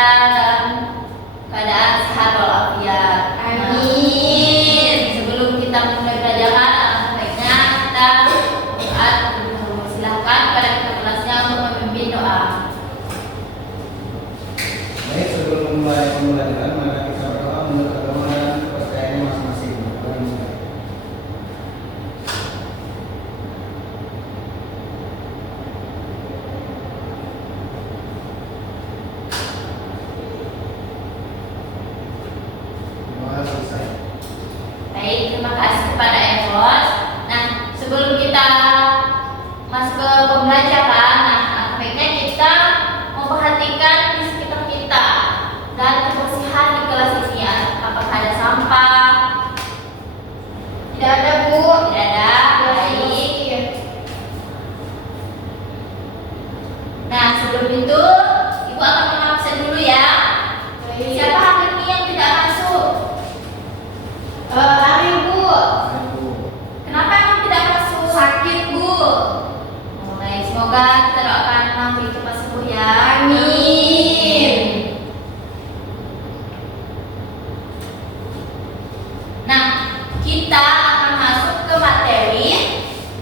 dalam keadaan sehat walafiat. Amin. Sebelum kita mulai pelajaran, alangkah baiknya kita berdoa. Silakan pada ketua kelasnya untuk memimpin doa. Baik, sebelum memulai pembelajaran, maka kita berdoa menurut agama dan kepercayaan masing-masing. Baik, terima kasih kepada Evos. Nah, sebelum kita masuk ke pembelajaran, baiknya kita memperhatikan di sekitar kita dan kebersihan di kelas ini ya. Apakah ada sampah? Tidak ada, Bu. Tidak ada. Baik. Nah, sebelum itu Ibu akan mengabsen dulu ya. Siapa hari ini yang tidak masuk? Ari, Bu. Kenapa emang tidak masuk? Sakit, Bu. Baik, semoga kita doakan Mami cepat sembuh ya. Amin. Nah, kita akan masuk ke materi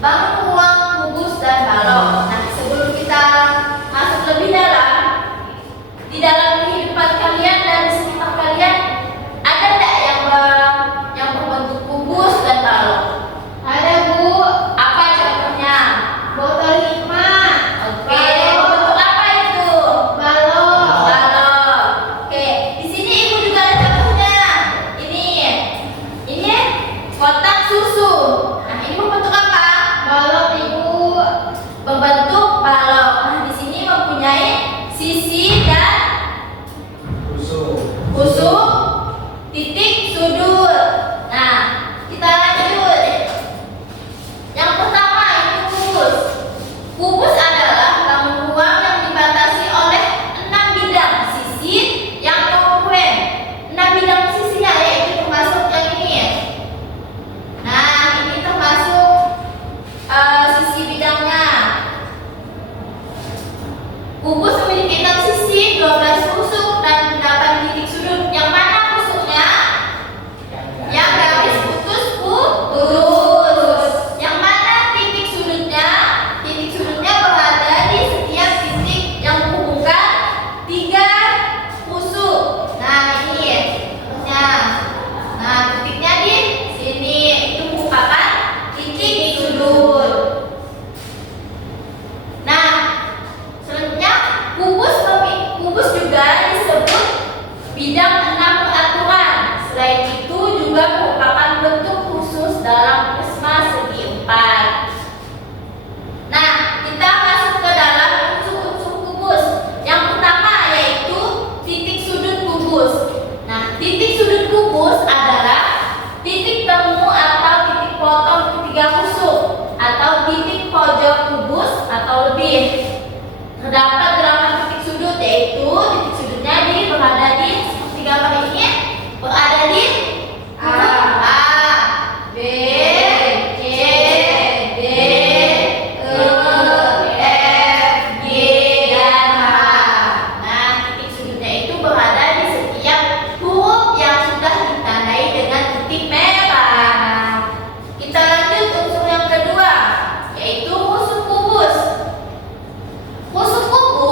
bangun ruang, kubus, dan balok. Nah, sebelum kita masuk lebih dalam, di dalam kehidupan kalian dan di sekitar kalian, ada tidak yang berbentuk kubus dan balok? Ada, Bu. Apa contohnya? Botol hikmah. Oke. Bentuk apa itu? Balok. Balok. Oke. Di sini Ibu juga ada contohnya. Ini kotak susu. Nah, ini berbentuk apa? Balok, Ibu. Berbentuk balok. Nah, di sini mempunyai sisi dan kusuk, titik, sudut. Nah, kita lanjut. Yang pertama itu kubus. Kubus adalah bangun ruang yang dibatasi oleh 6 bidang sisi yang kongruen. 6 bidang sisinya yaitu termasuk yang ini. Nah, ini termasuk sisi bidangnya. Kubus memiliki 6 sisi, 12 kusuk, dan 8 titik sudut. Yang mana kusuknya? Yang garis putus. Yang mana titik sudutnya? Titik sudutnya berada di setiap titik yang menghubungkan 3 kusuk. Nah, ini contohnya. Nah, titiknya di sini itu merupakan titik sudut. Nah, selanjutnya kubus juga disebut bidang 6 peraturan. Selain itu juga merupakan bentuk khusus dalam prisma segi 4. Nah, kita masuk ke dalam unsur-unsur kubus. Yang pertama yaitu titik sudut kubus. Nah, titik sudut kubus adalah titik temu atau titik potong ketiga kusuk atau titik pojok kubus atau lebih. Terdapat 8 titik sudut, yaitu titik sudutnya berada di seperti gambar ini, berada di A, B, C, D, E, F, G, dan H. Nah, titik sudutnya itu berada di setiap huruf yang sudah ditandai dengan titik merah. Kita lanjut unsur yang kedua, yaitu rusuk kubus. Rusuk kubus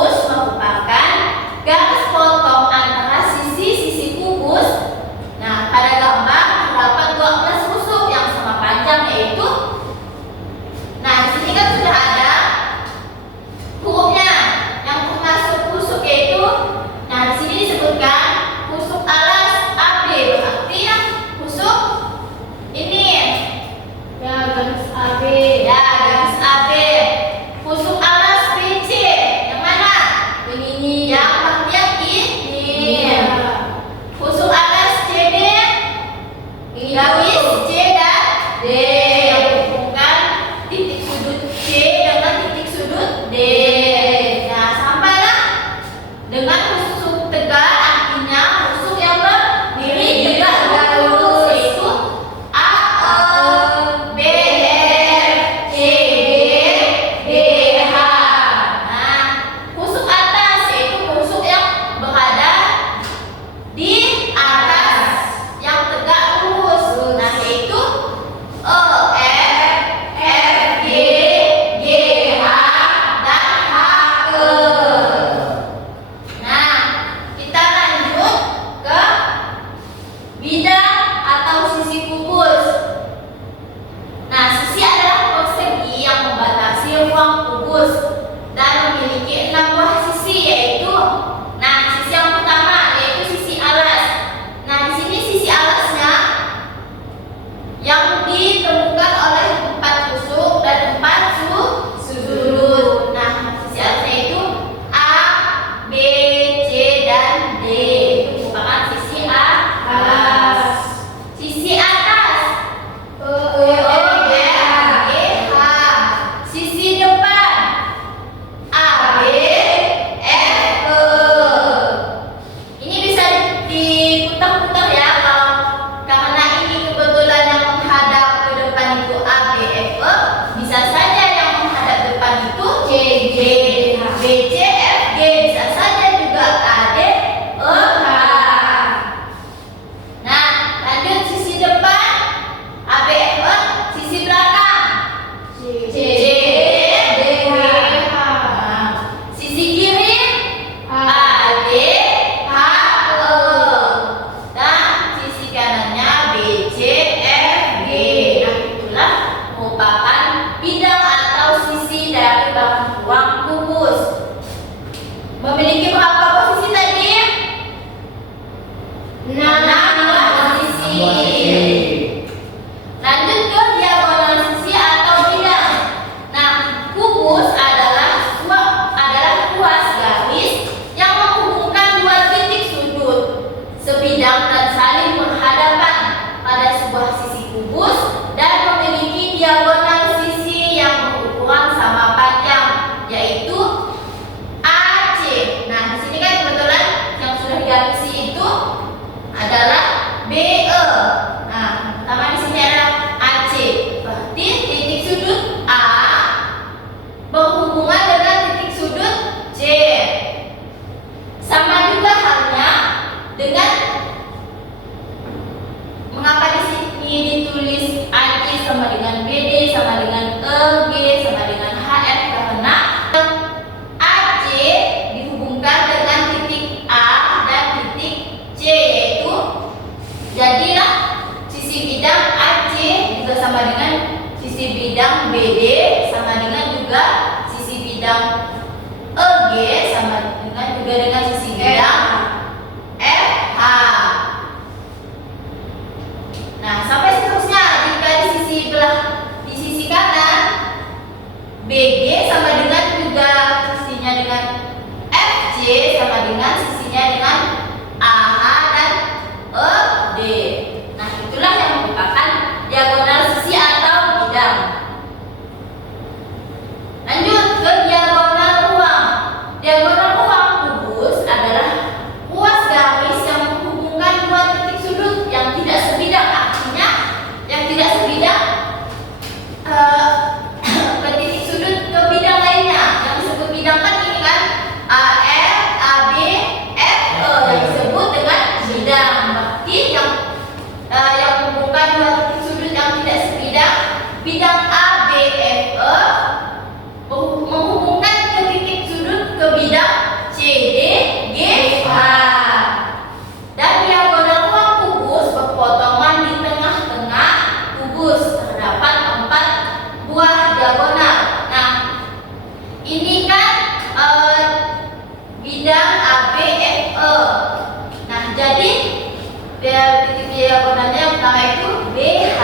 pertama itu BH.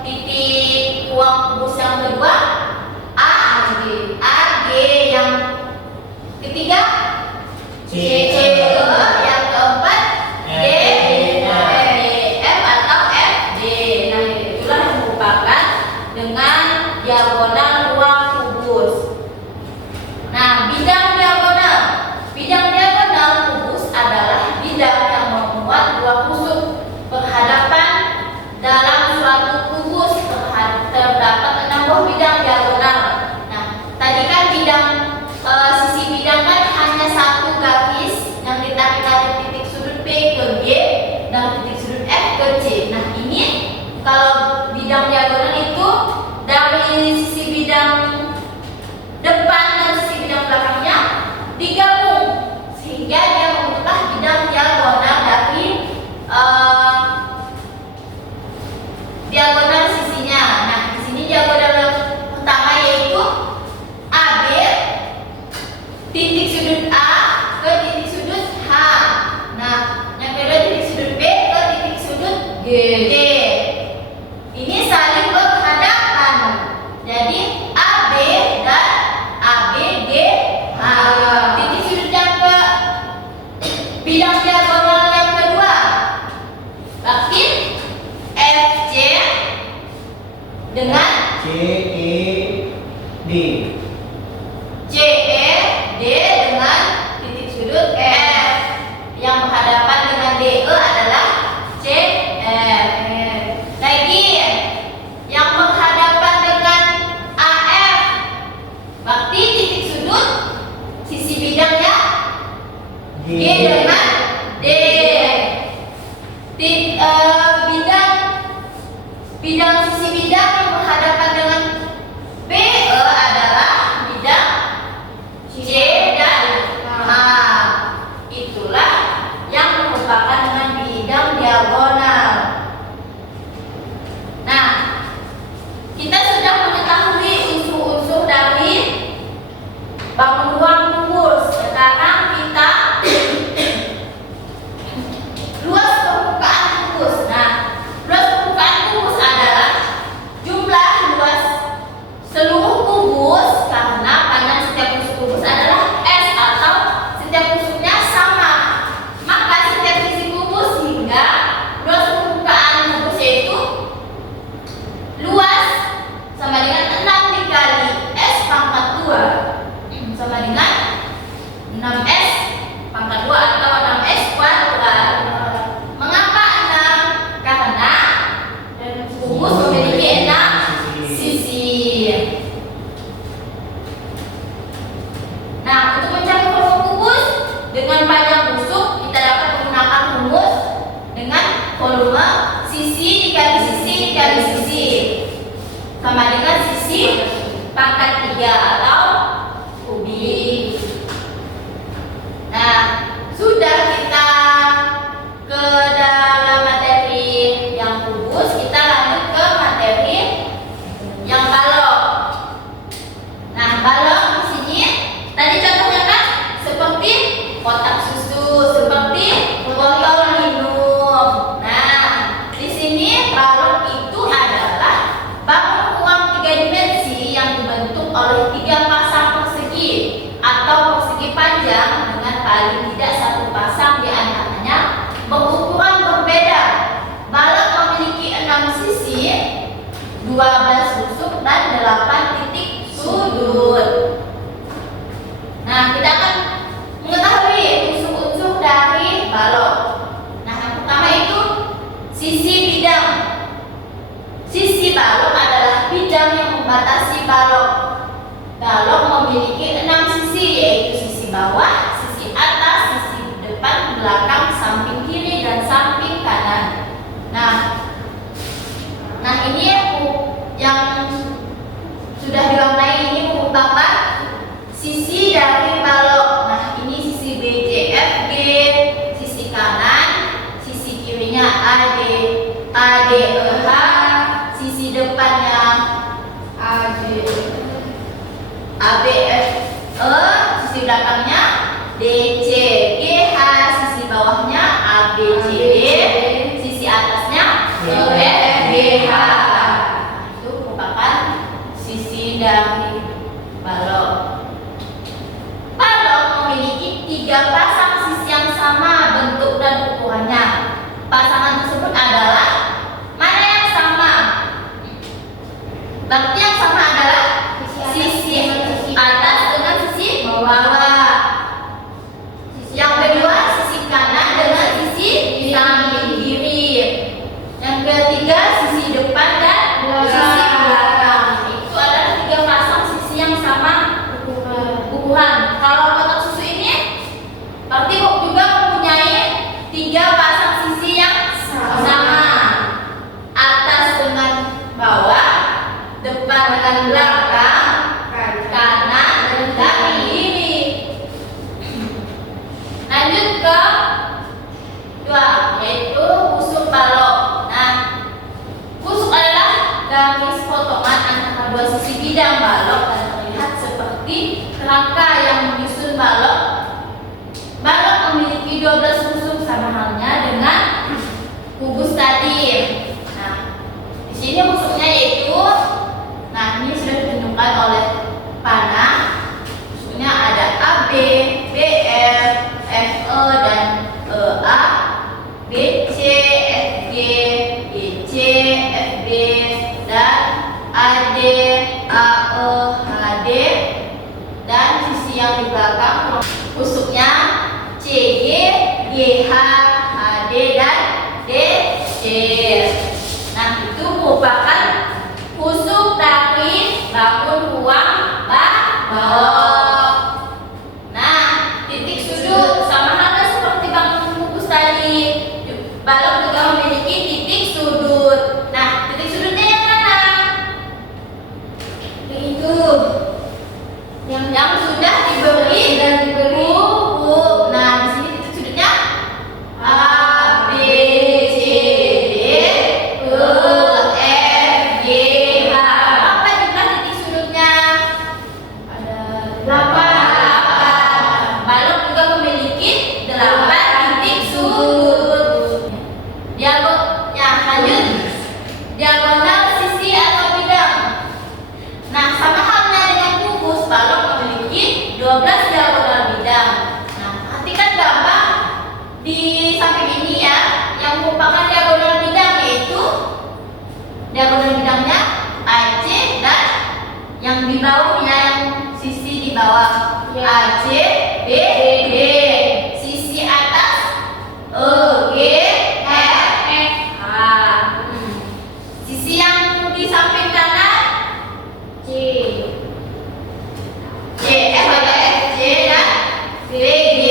Titik uang kubus yang kedua AG. Yang ketiga CE. Yang keempat D, F atau FD. Nah, itulah yang merupakan dengan diagonal ruang kubus. Nah, bidang diagonal. Bidang diagonal kubus adalah bidang yang memuat dua kusuk berhadapan dalam suatu kubus. Terdapat 6 buah bidang diagonal. Nah, tadi kan sisi bidang kan hanya satu garis yang ditarik dari titik sudut B ke G dan titik sudut F ke C. Nah, ini kalau bidang diagonal itu dari sisi bidang depan dan sisi bidang belakangnya digabung sehingga dia membentuklah bidang diagonal dari diagonal sisinya. Nah, di sini diagonal yang pertama yaitu AB, titik sudut A ke titik sudut H. Nah, yang kedua titik sudut B ke titik sudut G. Ini saling berhadapan. Jadi AB dan ABG. Titik sudut yang ke bidang diagonal yang kedua berarti FC dengan CED. CED dengan titik sudut F. Yang berhadapan dengan DE adalah CF. Lagi yang berhadapan dengan AF berarti titik sudut sisi bidangnya G dengan D. Bidang sisi bidang yang berhadapan dengan BE adalah bidang C dan H. Itulah yang merupakan dengan bidang diagonal. Nah, kita sudah mengetahui unsur-unsur dari bangun ruang kubus. Sekarang kita luas permukaan kubus. Nah, luas permukaan kubus adalah jumlah luas seluruh kubus karena panjang setiap kusuk kubus adalah S atau setiap kusuknya sama. Maka setiap sisi kubus hingga luas permukaan kubus yaitu luas sama dengan 6 dikali S pangkat 2 sama dengan 6S pangkat 2 atau 6S kuadrat. Mengapa 6? Karena kubus memiliki 6 sisi. Nah, untuk mencari volume kubus dengan panjang kusuk kita dapat menggunakan rumus dengan volume sisi dikali sisi dikali sisi sama dengan sisi pangkat 3 atau kubik. Nah, sudah kita ke dalam materi yang kubus, kita lanjut ke materi yang balok. Nah, balok di sini tadi contohnya kan seperti kotak susu, seperti botol minum. Nah, di sini balok itu adalah bangun ruang 3 dimensi yang dibentuk oleh 3 pasang persegi atau persegi panjang dengan paling tidak satu pasang di antaranya berukuran berbeda. Balok memiliki 6 sisi, 12 tusuk dan 8 titik sudut. Nah, kita akan mengetahui unsur-unsur dari balok. Nah, yang pertama itu sisi bidang. Sisi balok adalah bidang yang membatasi balok. Balok memiliki 6 sisi yaitu sisi bawah, sisi atas, sisi depan, belakang, samping kiri dan samping kanan. Nah ini yang sudah diwarnai ini merupakan sisi dari balok. Nah, ini sisi BCFG, sisi kanan, sisi kirinya ADEH, sisi depannya ABFE, sisi belakangnya DCGH, sisi bawahnya ABCD, sisi atasnya pasangan tersebut adalah mana yang sama? Berarti yang sama adalah sisi atas dengan sisi bawah. Yang kedua sisi kanan dengan sisi samping kiri. Yang ketiga sisi depan dan sisi belakang. Itu adalah 3 pasang sisi yang sama ukuran. Kalau kotak susu ini berarti juga mempunyai 3 pasang sisi yang sama. Atas dengan bawah, depan dengan belakang, kanan dan kiri. Lanjut ke 2, yaitu busuk balok. Nah, busuk adalah garis potongan antara 2 sisi bidang balok dan terlihat seperti kerangka yang menyusun balok. Balok memiliki 12 busuk sama halnya dengan kubus tadi. Nah, di sini busuknya yaitu, nah ini sudah ditunjukkan oleh panah. Busuknya ada AB, BF, FE dan EA, BC, FG, GC, FB dan AD, AE, HD, dan sisi yang di belakang busuknya CG, GH, HD dan DC. Nah, itu merupakan busuk dari bangun ruang balok. Nah, titik sudut sama halnya seperti bangun kubus tadi. Balok juga memiliki titik sudut. Nah, titik sudutnya yang mana? Itu yang sudah diberi buku. Nah, di sini titik sudutnya A, B, C, D, E, F, G, H. Apa juga titik sudutnya? Ada 8. Balok juga memiliki 8 titik sudut. Lanjut. Diagonal sisi atau bidang. Nah, sama halnya dengan kubus, balok memiliki 12 diagonal bidang. Nah, perhatikan gambar di samping ini ya, yang merupakan diagonal bidang, yaitu diagonal bidangnya AC dan yang di bawahnya, yang sisi di bawah AC, B, D. Sisi atas E, G, F, H. Sisi yang di samping kanan C, F atau FJ dan BG.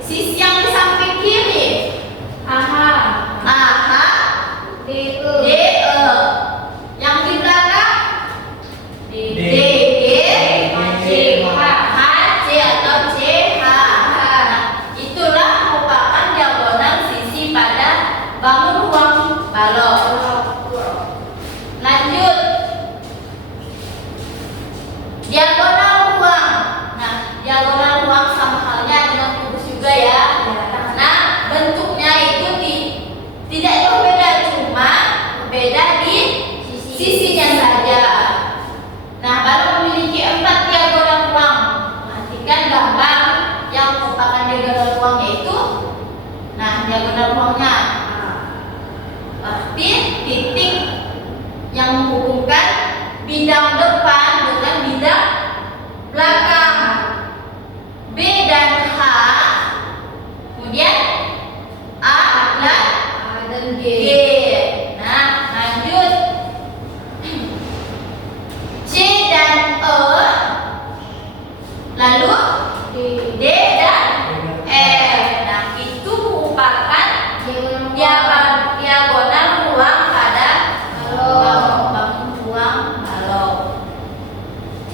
Sisi yang di samping kiri AH, DE. Yang di belakang DG, HC atau CH. Nah, itulah merupakan diagonal sisi pada bangun ruang balok. Lanjut. Diagonal ruang. Nah, diagonal ruang sama halnya dengan kubus juga ya. Nah, bentuknya itu tidak berbeda, cuma berbeda di sisinya saja. Nah, balok memiliki 4 diagonal ruang. Perhatikan gambar yang merupakan diagonal ruang, yaitu, nah, diagonal ruangnya berarti titik yang menghubungkan bidang depan dengan bidang belakang. B dan H, kemudian A dan G. Nah, lanjut. C dan E, lalu D dan F. Nah, itu merupakan diagonal ruang pada bangun ruang balok.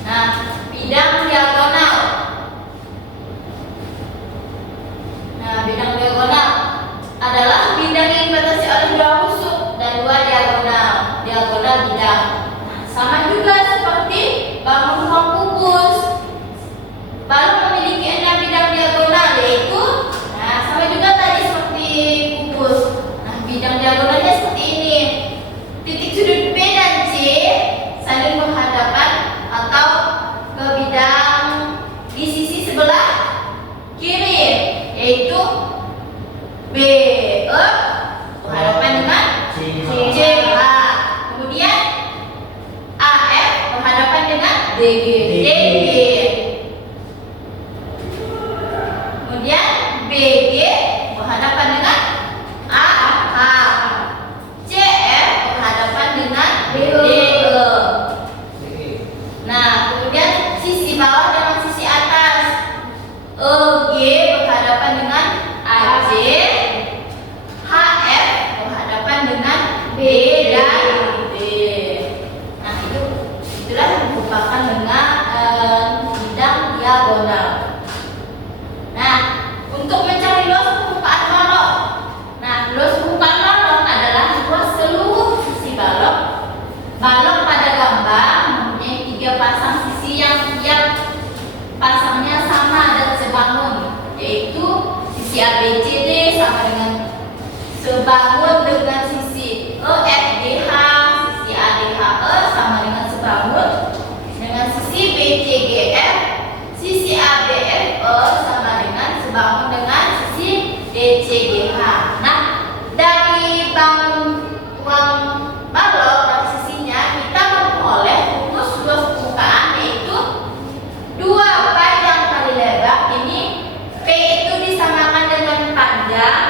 Nah, bidang diagonal. Nah, bidang diagonal adalah bidang yang dibatasi oleh 2 busuk dan 2 diagonal bidang. Nah, sama juga seperti bangun ruang kubus. Balok memiliki 6 bidang diagonal, yaitu, nah, sama juga tadi seperti kubus. Nah, bidang diagonalnya seperti ini. Titik sudut B dan C saling berhadapan atau ke bidang di sisi sebelah kiri, yaitu BE berhadapan dengan CH. Kemudian AF berhadapan dengan DG. Kemudian BG berhadapan dengan AH. CF berhadapan dengan DE. Nah, kemudian sisi bawah dengan sisi atas. EG berhadapan dengan AC. HF berhadapan dengan B dan D. Nah, itulah merupakan dengan bidang diagonal. Nah, untuk mencari luas permukaan balok. Nah, luas permukaan balok adalah luas seluruh sisi balok. Balok pada gambar mempunyai 3 pasang sisi yang tiap pasangnya sama dan sebangun, yaitu sisi ABCD sama dengan sebangun dengan sisi EFGH, sisi ADHE sama dengan sebangun dengan sisi BCGF, sisi ABFE sama dengan sebangun dengan sisi DCGH. Nah, dari ruang balok dan sisinya kita memperoleh rumus luas permukaan, yaitu 2 panjang kali lebar. Ini P itu disamakan dengan panjang.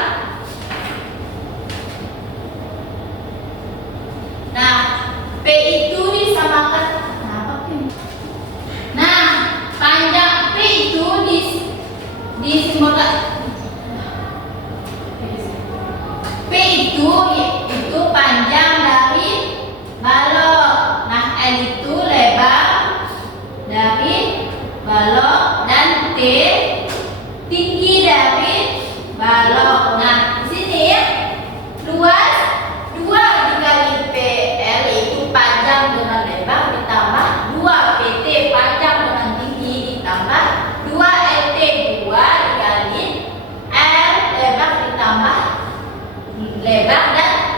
Nah, P itu disamakan. Nah, panjang P itu disimbolkan. P itu panjang dari balok. Nah, L itu lebar dari balok dan T tinggi dari balok. Nah, di sini ya, luas 2 dikali PL itu panjang dengan lebar ditambah 2 PT panjang dengan tinggi ditambah 2 LT 2 dikali L lebar ditambah lebar dan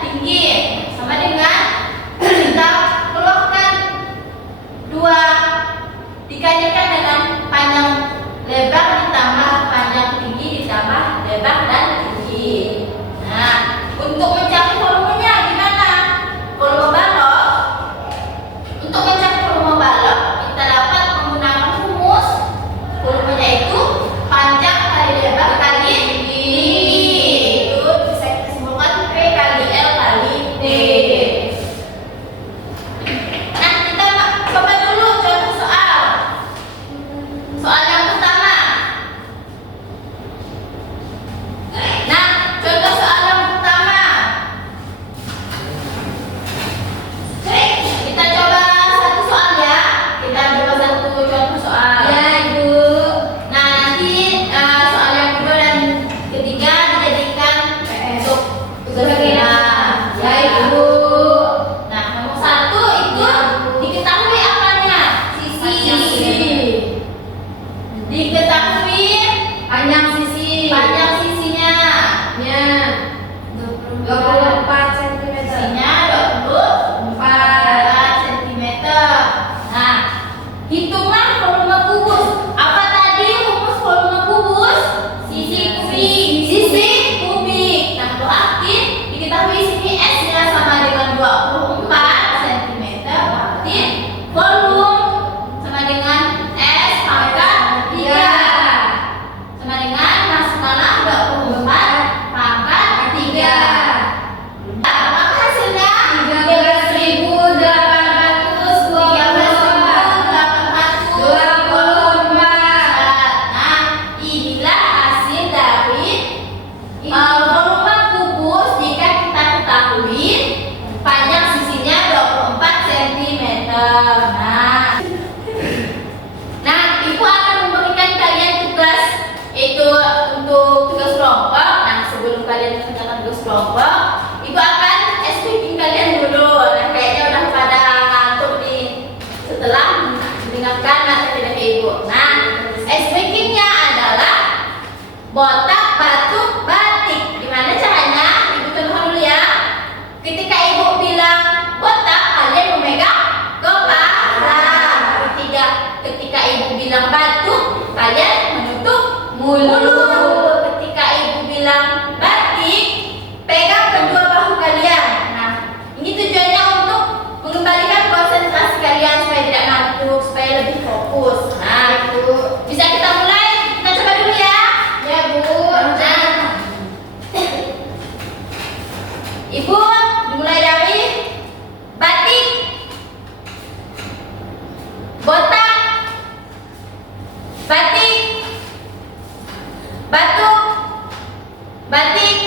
batik,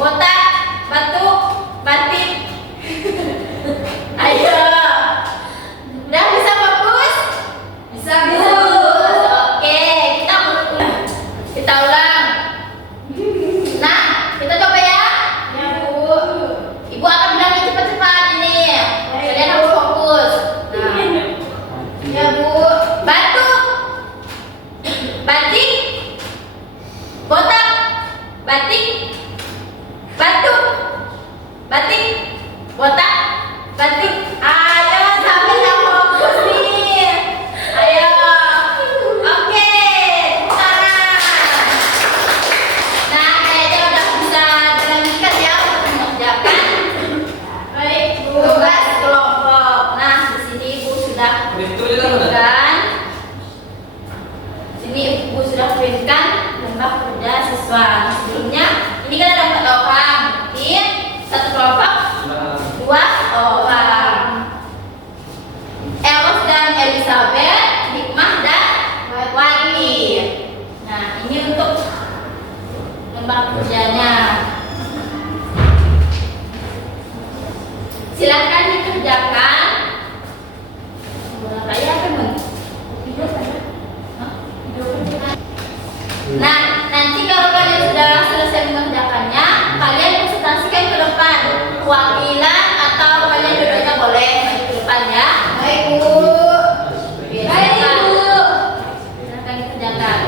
botak, batuk, batik. Ayo. Udah bisa fokus? Bisa. Oke, kita ulang. Nah, kita coba ya. Ya, Bu. Ibu akan bilangnya cepat-cepat ini. Kalian harus fokus. Nah. Ya, Bu. Batuk. Batik. Botak. Batik. Batuk. Batik. Botak. Batik. Ayo, sampai yang fokus nih. Ayo. Oke, tepuk tangan. Nah, kayaknya udah bisa dilanjutkan ya untuk mengerjakan. Baik, tugas kelompok. Nah, di sini Ibu sudah berikan. Sini Ibu sudah berikan lembah kerja siswa. Sebelumnya ini kan ada 4 orang. Berarti satu kelompok 2 orang. Eros dan Elizabeth, Hikmah dan Wali. Nah, ini untuk lembah kerjanya. Silakan dikerjakan. Kayak apa, Bang? Video saja. Nah, nanti kalau kalian sudah selesai mengerjakannya, kalian presentasikan ke depan. Perwakilan atau kalian duduknya boleh maju ke depan ya. Baik, Bu. Baik, Bu. Silakan dikerjakan.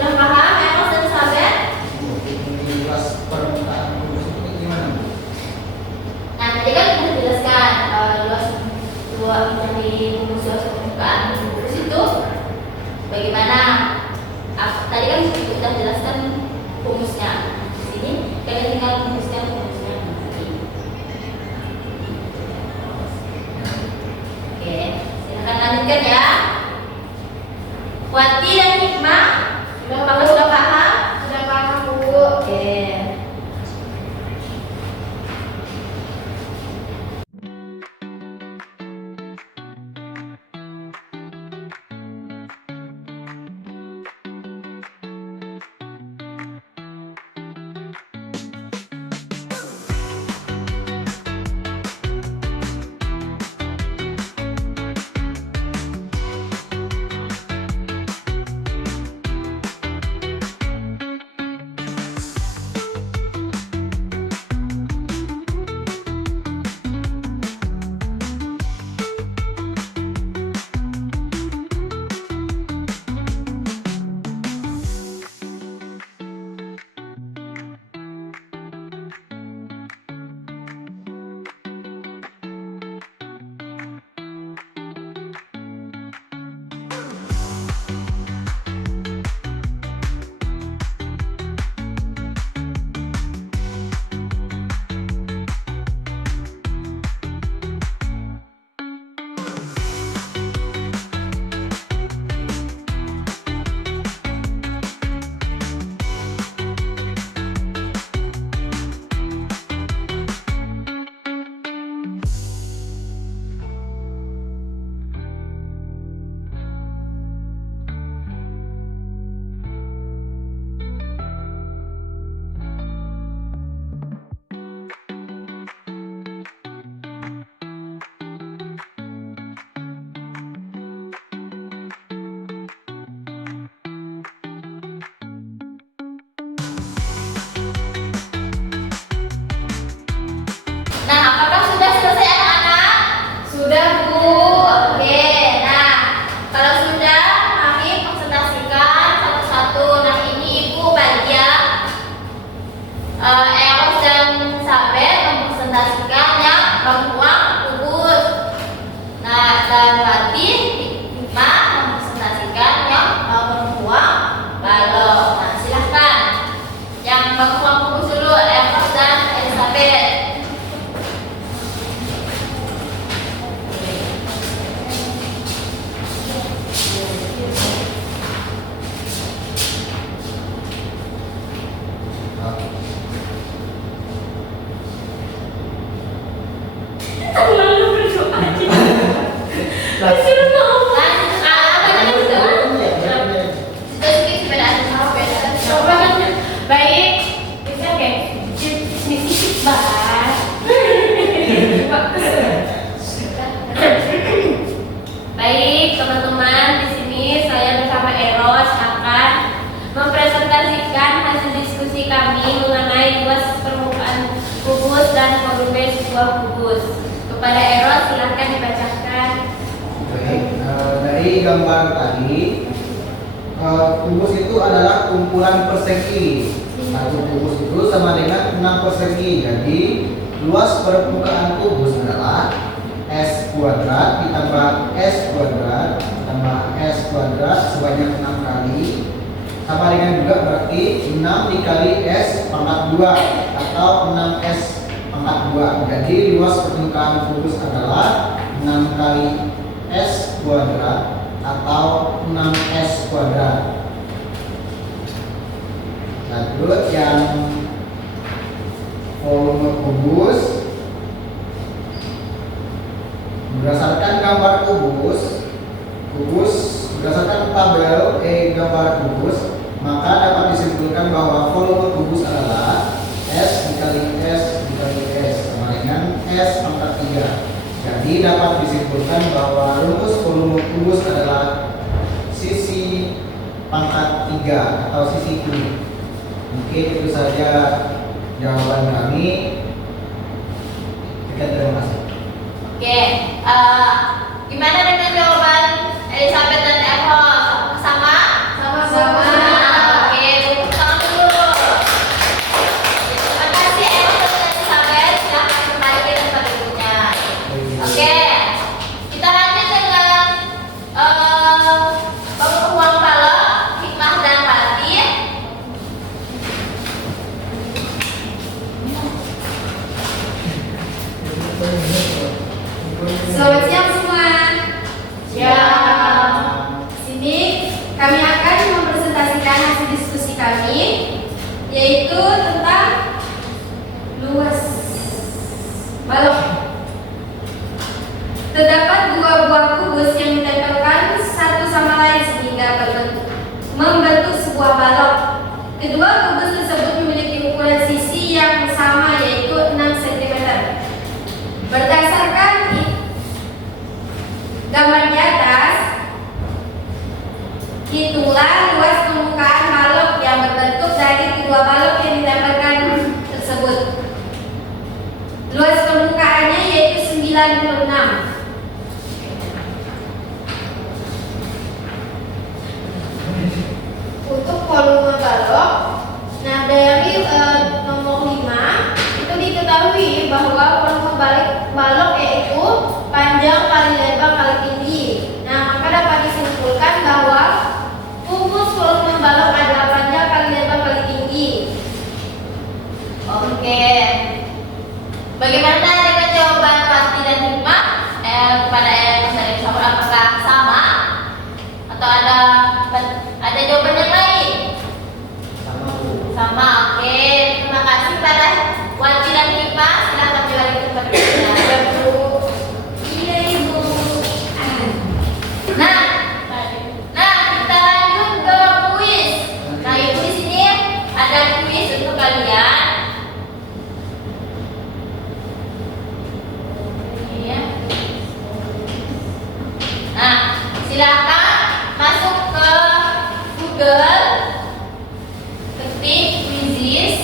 Sudah paham Eros dan Elizabeth? Kelas permukaan rumus itu gimana, Bu? Nah, tadi kan sudah dijelaskan luas dua dari rumus luas permukaan. Terus itu bagaimana? Tadi kan sudah jelaskan rumusnya. Di sini kalian tinggal rumuskan rumusnya. Oke, silakan lanjutkan ya. Wati dan Hikmah, Bapak sudah paham? Sudah paham, Bu. Oke. kepada Eros, silahkan dibacakan. Baik, dari gambar tadi, kubus itu adalah kumpulan persegi. Satu kubus itu sama dengan 6 persegi. Jadi luas permukaan kubus adalah S kuadrat ditambah S kuadrat ditambah S kuadrat sebanyak 6 kali, sama dengan juga berarti 6 dikali S pangkat 2 atau 6S pangkat 2. Jadi luas permukaan kubus adalah 6 kali S kuadrat atau 6S kuadrat. Lalu yang volume kubus, berdasarkan gambar kubus berdasarkan tabel gambar kubus, maka dapat disimpulkan bahwa volume kubus adalah S dikali S dikali S sama dengan S pangkat 3. Jadi dapat disimpulkan bahwa rumus volume kubus adalah sisi pangkat 3 atau sisi kuning. Mungkin itu saja jawaban kami. Sekian, terima kasih. Oke, gimana dengan jawaban Elizabeth dan Eros? Sama? Sama. Oke, tepuk tangan dulu. Terima kasih Eros dan Elizabeth. Silahkan kembali ke tempat duduknya. Oke, kita lanjut dengan pengumuman kalau Hikmah dan Fatin. Selamat siang semua. Siang. Sini kami akan mempresentasikan hasil diskusi kami, yaitu tentang luas balok. Terdapat dua buah kubus yang ditempelkan satu sama lain sehingga membentuk sebuah balok. Kedua kubus tersebut memiliki ukuran sisi yang sama, yaitu 6 cm. Berdasarkan gambar di atas, hitunglah luas permukaan balok yang berbentuk dari kedua balok yang ditempelkan tersebut. Luas permukaannya yaitu 96. Untuk volume balok, nah dari nomor 5 itu diketahui bahwa volume balok yaitu panjang kali lebar kali tinggi. Nah, maka dapat disimpulkan bahwa kubus volume balok adalah panjang kali lebar kali tinggi. Oke. Bagaimana dengan jawaban Fati dan Hikmah kepada Eros dan Elizabeth? Apakah sama atau ada jawaban yang lain? Sama. Oke. Terima kasih pada Fati dan Hikmah. Silahkan kembali ke tempat duduknya. Iya, Ibu. Nah, kita lanjut ke kuis. Nah, Ibu di sini ada kuis untuk kalian. Ini ya. Nah, silakan masuk ke Google, ketik quizzes.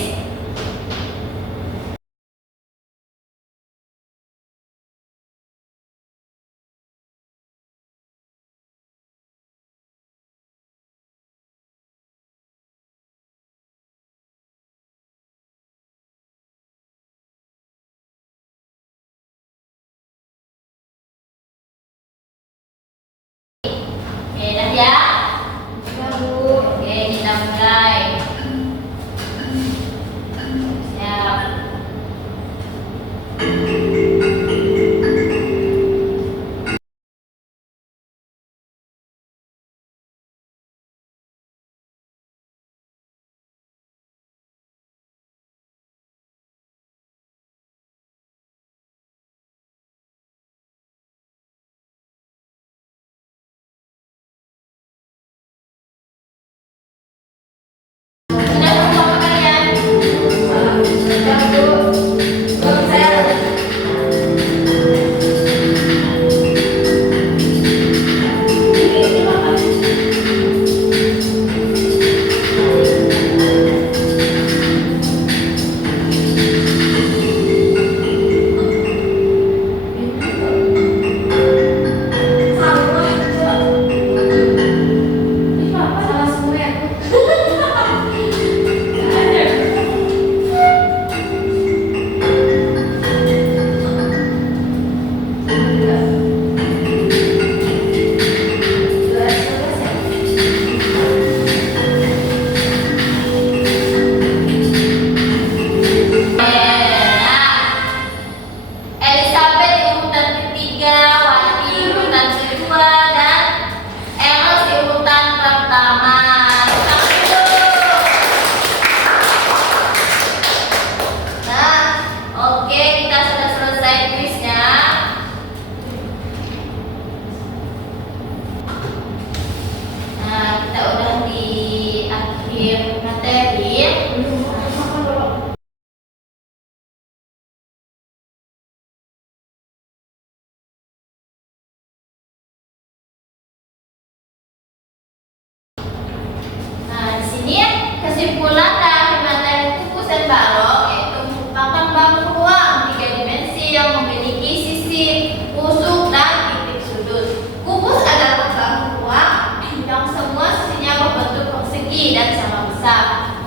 Kesimpulan dari materi kubus dan balok yaitu merupakan bangku ruang tiga dimensi yang memiliki sisi, pusuk, dan titik sudut. Kubus adalah bangku ruang yang semua sisinya berbentuk persegi dan sama besar,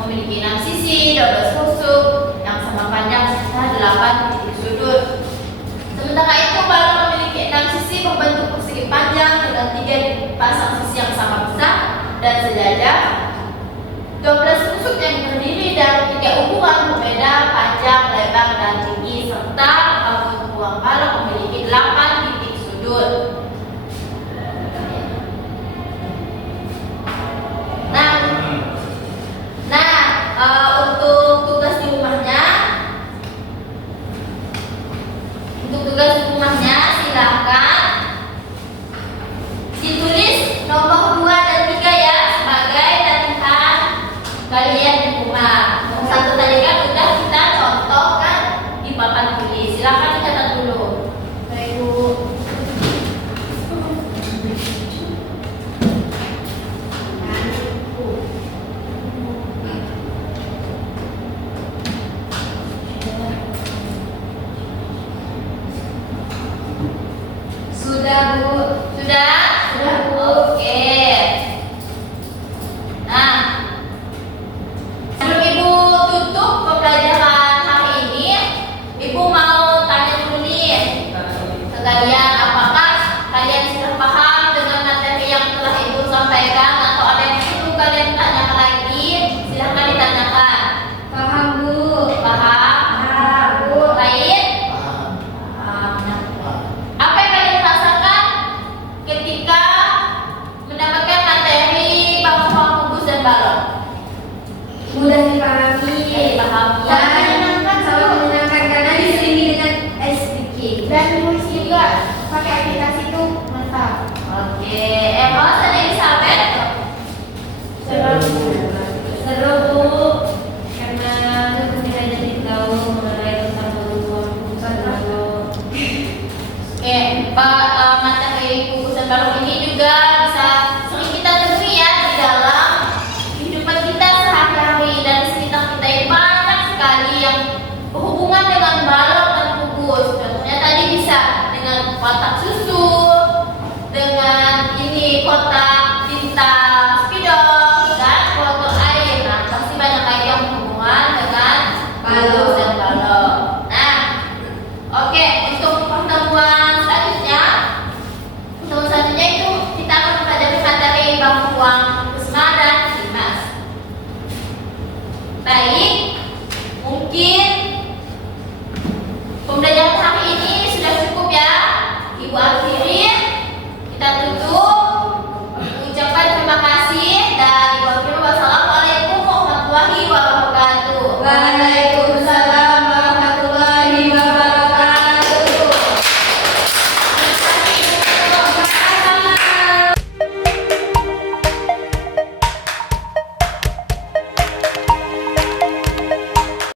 memiliki 6 sisi, 12 pusuk, yang sama panjang serta 8 titik sudut. Sementara itu balok memiliki 6 sisi berbentuk persegi panjang dengan 3 pasang sisi yang sama besar dan sejajar, 12 pusuk yang terdiri dari 3 ukuran berbeda panjang, lebar, dan tinggi, serta bangku ruang balok memiliki 8 titik sudut. Untuk tugas di rumahnya silakan ditulis nomor 2 dan 3 ya sebagai latihan kalian di rumah. Nomor 1 tadi kan udah kita contohkan di papan tulis. Silakan dicatat dulu. Baik, Bu. Sudah, Bu? Sudah? Sudah, Bu. Oke. Nah, sebelum Ibu tutup pembelajaran hari ini, Ibu mau tanya dulu nih ke kalian, apakah kalian sudah paham dengan materi yang telah Ibu sampaikan atau ada yang perlu kalian tanyakan lagi? Silahkan ditanyakan. Paham, Bu. Paham? Paham, Bu. Lain? Paham. Paham. Nah, Paham. apa yang kalian rasakan ketika mendapatkan materi bangku ruang kubus dan balok? Mudah dipahami. Dipahami. Dan sangat menyenangkan karena diselingi dengan SPK. Dan nulis juga pakai aplikasi itu mantap. Oke, Emos dan Elizabeth? Seru, Bu. Karena kita jadi tahu mengenai tentang ruang kubus dan balok. Oke, materi kubus dan balok ini juga bisa sering kita temui ya di dalam kehidupan kita sehari-hari, dan di sekitar kita ini banyak sekali yang berhubungan dengan balok dan kubus. Contohnya tadi bisa dengan kotak susu, dengan ini kotak tinta spidol dan botol air. Nah, pasti banyak lagi yang berhubungan dengan kubus dan balok. Nah, oke, untuk pertemuan selanjutnya itu kita akan mempelajari materi bangku ruang Pusma dan Dimas. Baik, mungkin pembelajaran hari ini sudah cukup ya, Ibu Alfi